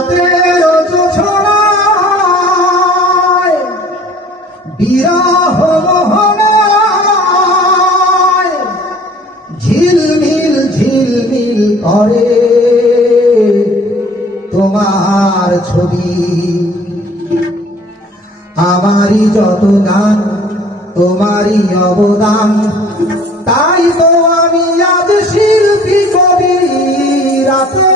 রাতের জোছনায় বিরহ মোহনায় ঝিলমিল ঝিলমিল করে তোমার ছবি। আমারই যত গান তোমারই অবদান, তাই তো আমি আজ শিল্পী কবি। রাতে